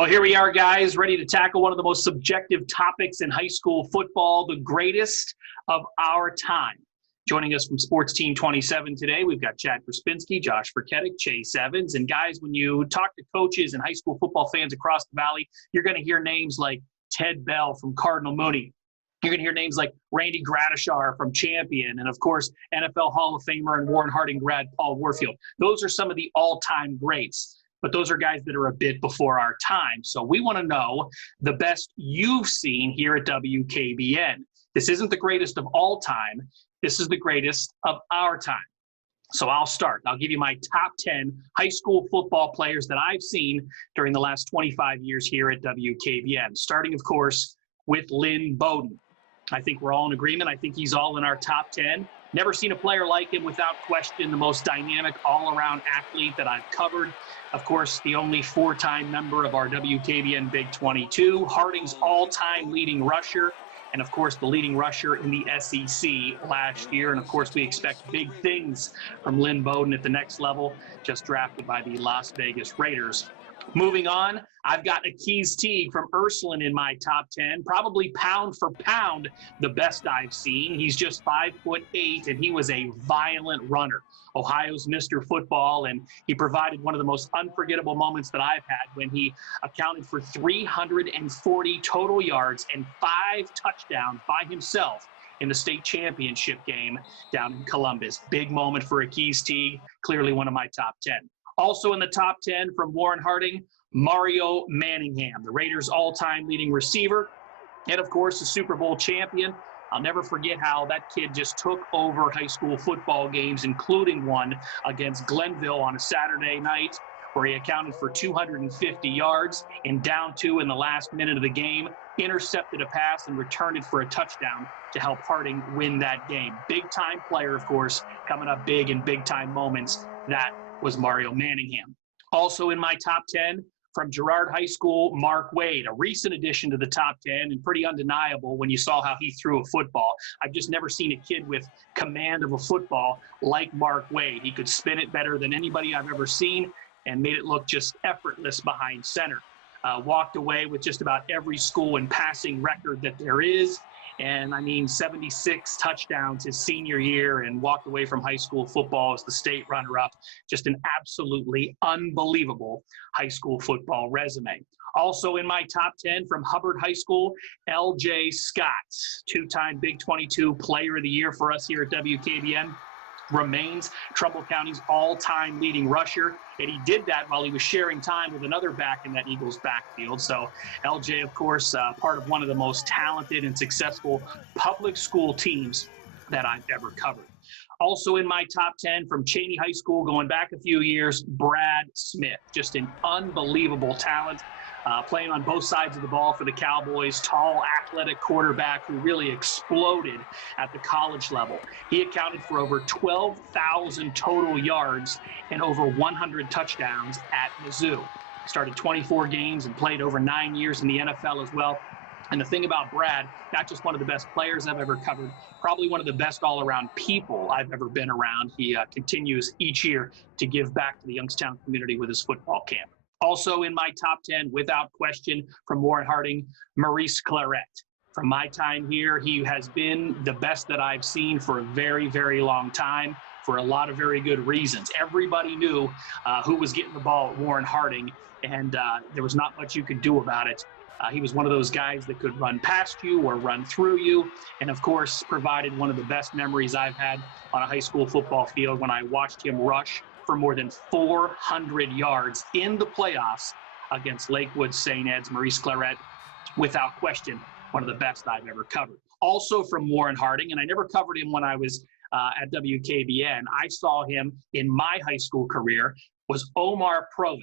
Well, here we are, guys, ready to tackle one of the most subjective topics in high school football, the greatest of our time. Joining us from Sports Team 27 today, we've got Chad Krespinski, Josh Verketic, Chase Evans. And guys, when you talk to coaches and high school football fans across the valley, you're going to hear names like Ted Bell from Cardinal Mooney. You're going to hear names like Randy Gradishar from Champion, and of course, NFL Hall of Famer and Warren Harding grad Paul Warfield. Those are some of the all-time greats. But those are guys that are a bit before our time. So we want to know the best you've seen here at WKBN. This isn't the greatest of all time. This is the greatest of our time. So I'll start. I'll give you my top 10 high school football players that I've seen during the last 25 years here at WKBN, starting, of course, with Lynn Bowden. I think we're all in agreement. I think he's all in our top 10. Never seen a player like him, without question, the most dynamic all-around athlete that I've covered. Of course, the only four-time member of our WKBN Big 22, Harding's all-time leading rusher, and of course, the leading rusher in the SEC last year. And of course, we expect big things from Lynn Bowden at the next level, just drafted by the Las Vegas Raiders. Moving on, I've got Keys from Ursuline in my top 10, probably pound for pound the best I've seen. He's just 5'8", and he was a violent runner. Ohio's Mr. Football, and he provided one of the most unforgettable moments that I've had when he accounted for 340 total yards and 5 touchdowns by himself in the state championship game down in Columbus. Big moment for Keys Teague, clearly one of my top 10. Also in the top 10 from Warren Harding, Mario Manningham, the Raiders' all-time leading receiver, and of course the Super Bowl champion. I'll never forget how that kid just took over high school football games, including one against Glenville on a Saturday night, where he accounted for 250 yards and down 2 in the last minute of the game, intercepted a pass and returned it for a touchdown to help Harding win that game. Big-time player, of course, coming up big in big-time moments. That was Mario Manningham. Also in my top 10, from Girard High School, Mark Waid, a recent addition to the top 10 and pretty undeniable when you saw how he threw a football. I've just never seen a kid with command of a football like Mark Waid. He could spin it better than anybody I've ever seen and made it look just effortless behind center. Walked away with just about every school and passing record that there is. And I mean, 76 touchdowns his senior year, and walked away from high school football as the state runner-up. Just an absolutely unbelievable high school football resume. Also in my top 10 from Hubbard High School, L.J. Scott, 2-time Big 22 Player of the Year for us here at WKBN. Remains Trumbull County's all-time leading rusher, and he did that while he was sharing time with another back in that Eagles backfield. So LJ, of course, part of one of the most talented and successful public school teams that I've ever covered. Also in my top 10 from Cheney High School, going back a few years, Brad Smith, just an unbelievable talent. Playing on both sides of the ball for the Cowboys, tall, athletic quarterback who really exploded at the college level. He accounted for over 12,000 total yards and over 100 touchdowns at Mizzou. Started 24 games and played over 9 years in the NFL as well. And the thing about Brad, not just one of the best players I've ever covered, probably one of the best all-around people I've ever been around. He continues each year to give back to the Youngstown community with his football camp. Also in my top 10, without question, from Warren Harding, Maurice Claret. From my time here, he has been the best that I've seen for a very, very long time, for a lot of very good reasons. Everybody knew who was getting the ball at Warren Harding, and there was not much you could do about it. He was one of those guys that could run past you or run through you, and of course provided one of the best memories I've had on a high school football field when I watched him rush for more than 400 yards in the playoffs against Lakewood St. Ed's. Maurice Claret, without question, one of the best I've ever covered. Also from Warren Harding, and I never covered him when I was at WKBN, I saw him in my high school career, was Omar Provo.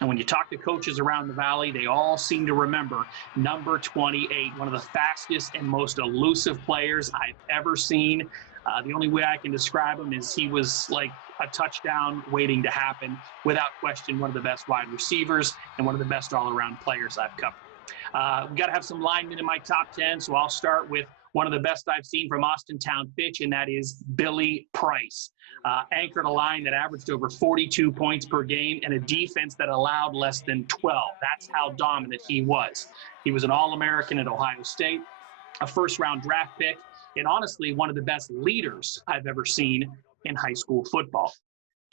And when you talk to coaches around the valley, they all seem to remember number 28, one of the fastest and most elusive players I've ever seen. The only way I can describe him is he was like a touchdown waiting to happen. Without question, one of the best wide receivers and one of the best all-around players I've covered. We've got to have some linemen in my top 10, so I'll start with one of the best I've seen from Austintown Fitch, and that is Billy Price. Anchored a line that averaged over 42 points per game and a defense that allowed less than 12. That's how dominant he was. He was an All-American at Ohio State, a first-round draft pick, and honestly, one of the best leaders I've ever seen in high school football.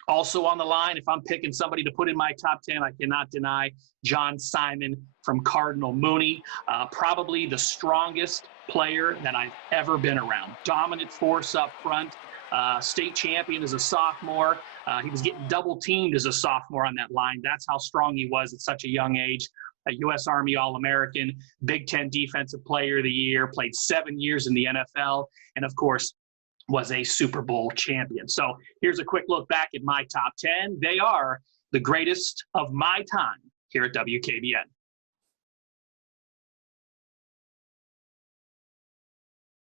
Also on the line, if I'm picking somebody to put in my top 10, I cannot deny John Simon from Cardinal Mooney. Probably the strongest player that I've ever been around. Dominant force up front. State champion as a sophomore. He was getting double teamed as a sophomore on that line. That's how strong he was at such a young age. A U.S. Army All-American, Big Ten Defensive Player of the Year, played 7 years in the NFL, and of course, was a Super Bowl champion. So here's a quick look back at my top 10. They are the greatest of my time here at WKBN.